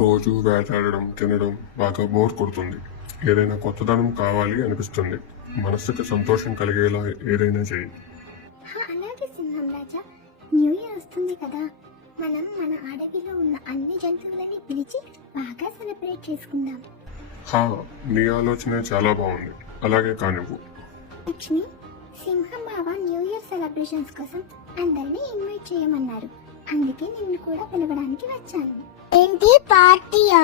రోజు వేటాడడం తినడం బాగా బోర్ కొడుతుంది. ఏదైనా కొత్తదనం కావాలి అనిపిస్తుంది. మనసుకి సంతోషం కలిగేలా ఏదైనా చేయి. అలాగే సింహం రాజా, న్యూ ఇయర్ వస్తుంది కదా, మనం మన అడవిలో ఉన్న అన్ని జంతువులని పిలిచి బాగా సెలబ్రేట్ చేసుకుందాం. హా, నీ ఆలోచన చాలా బాగుంది. అలాగే కానివ్వు. లక్ష్మి, సింహం బావ న్యూ ఇయర్ సెలబ్రేషన్స్ కోసం అందరినీ ఇన్వైట్ చేయమన్నారు. అందుకే నిన్ను కూడా పిలవడానికి వచ్చాను. ఏంటి పార్టీయా?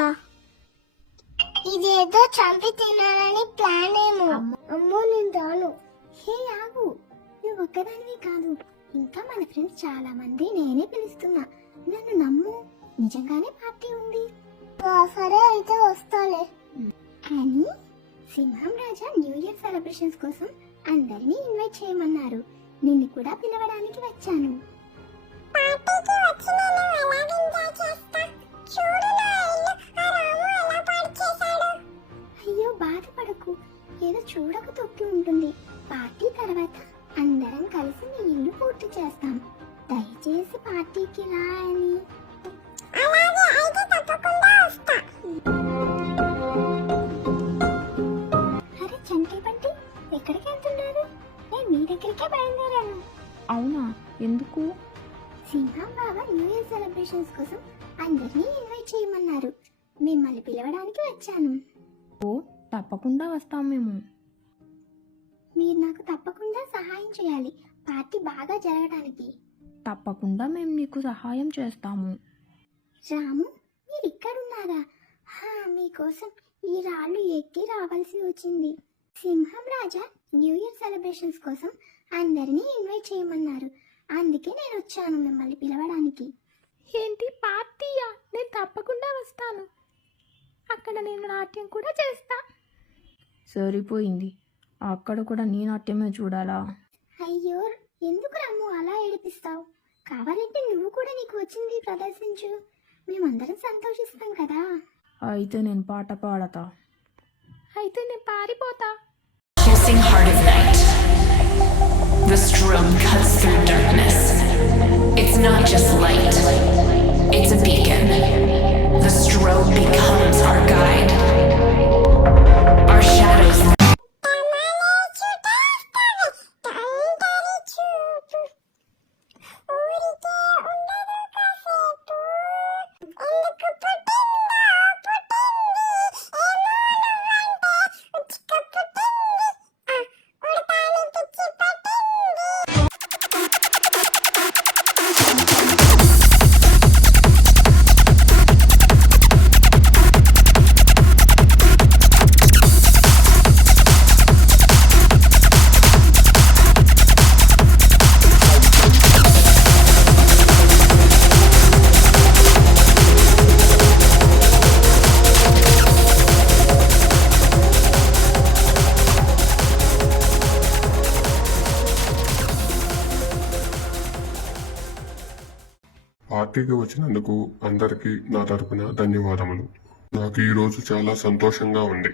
ఇదేదో చంపి తినాలని ప్లాన్ ఏమో. అమ్మో నేను రాను. హే ఆగు, నువ్వు ఒక్కదానివి కాదు, ఇంకా మన ఫ్రెండ్స్ చాలా మంది నేనే పిలుస్తున్నా. నన్ను నమ్ము, నిజంగానే పార్టీ ఉంది. సరే అయితే వస్తాలే. కానీ సింహం రాజా న్యూ ఇయర్ సెలబ్రేషన్స్ కోసం అందరినీ ఇన్వైట్ చేయమన్నారు. నిన్ను కూడా పిలవడానికి వచ్చాను. అయ్యో బాధపడకు, ఏదో చూడక తొక్కి ఉంటుంది. పార్టీ తర్వాత అందరం కలిసి నీ ఇల్లు పూర్తి చేస్తాం. దయచేసి పార్టీకి రా అని. అరే చంటి బంటి, ఎక్కడికి వెళ్తున్నారు? నేను మీ దగ్గరికే బయలుదేరాను. అవునా, ఎందుకు? సింహం బావ న్యూ ఇయర్ సెలబ్రేషన్స్ కోసం అందరినీ ఇన్వైట్ చేయమన్నారు. మిమ్మల్ని పిలవడానికి వచ్చాను. ఓ, తప్పకుండా వస్తాం మేము. మీరు నాకు తప్పకుండా సహాయం చేయాలి పార్టీ బాగా జరగడానికి. తప్పకుండా మేము నీకు సహాయం చేస్తాము. రాము, మీరు ఇక్కడున్నారా? మీకోసం ఈ రాళ్ళు ఎక్కి రావాల్సి వచ్చింది. సింహం రాజా న్యూ ఇయర్ సెలబ్రేషన్స్ కోసం అందరినీ ఇన్వైట్ చేయమన్నారు. అందుకే నేను వచ్చాను మిమ్మల్ని పిలవడానికి. ఏంటి పార్టీయా? నేను తప్పకుండా వస్తాను. అక్కడ నేను నాట్యం కూడా చేస్తా. సరిపోయింది, అక్కడ కూడా నీ నాట్యమే చూడాలా? అయ్యో, ఎందుకు రాము అలా ఏడిపిస్తావు? కావాలంటే నువ్వు కూడా నీకు వచ్చింది ప్రదర్శించు. మేమందరం సంతోషిస్తాం కదా. అయితే నేను పాట పాడతా. అయితే నేను పారిపోతా. Pulsing heart of night. The strobe cuts through darkness. It's not just light, it's a beacon. The strobe becomes our guide. Our shadows. పార్టీకి వచ్చినందుకు అందరికీ నా తరపున ధన్యవాదములు. నాకు ఈ రోజు చాలా సంతోషంగా ఉంది.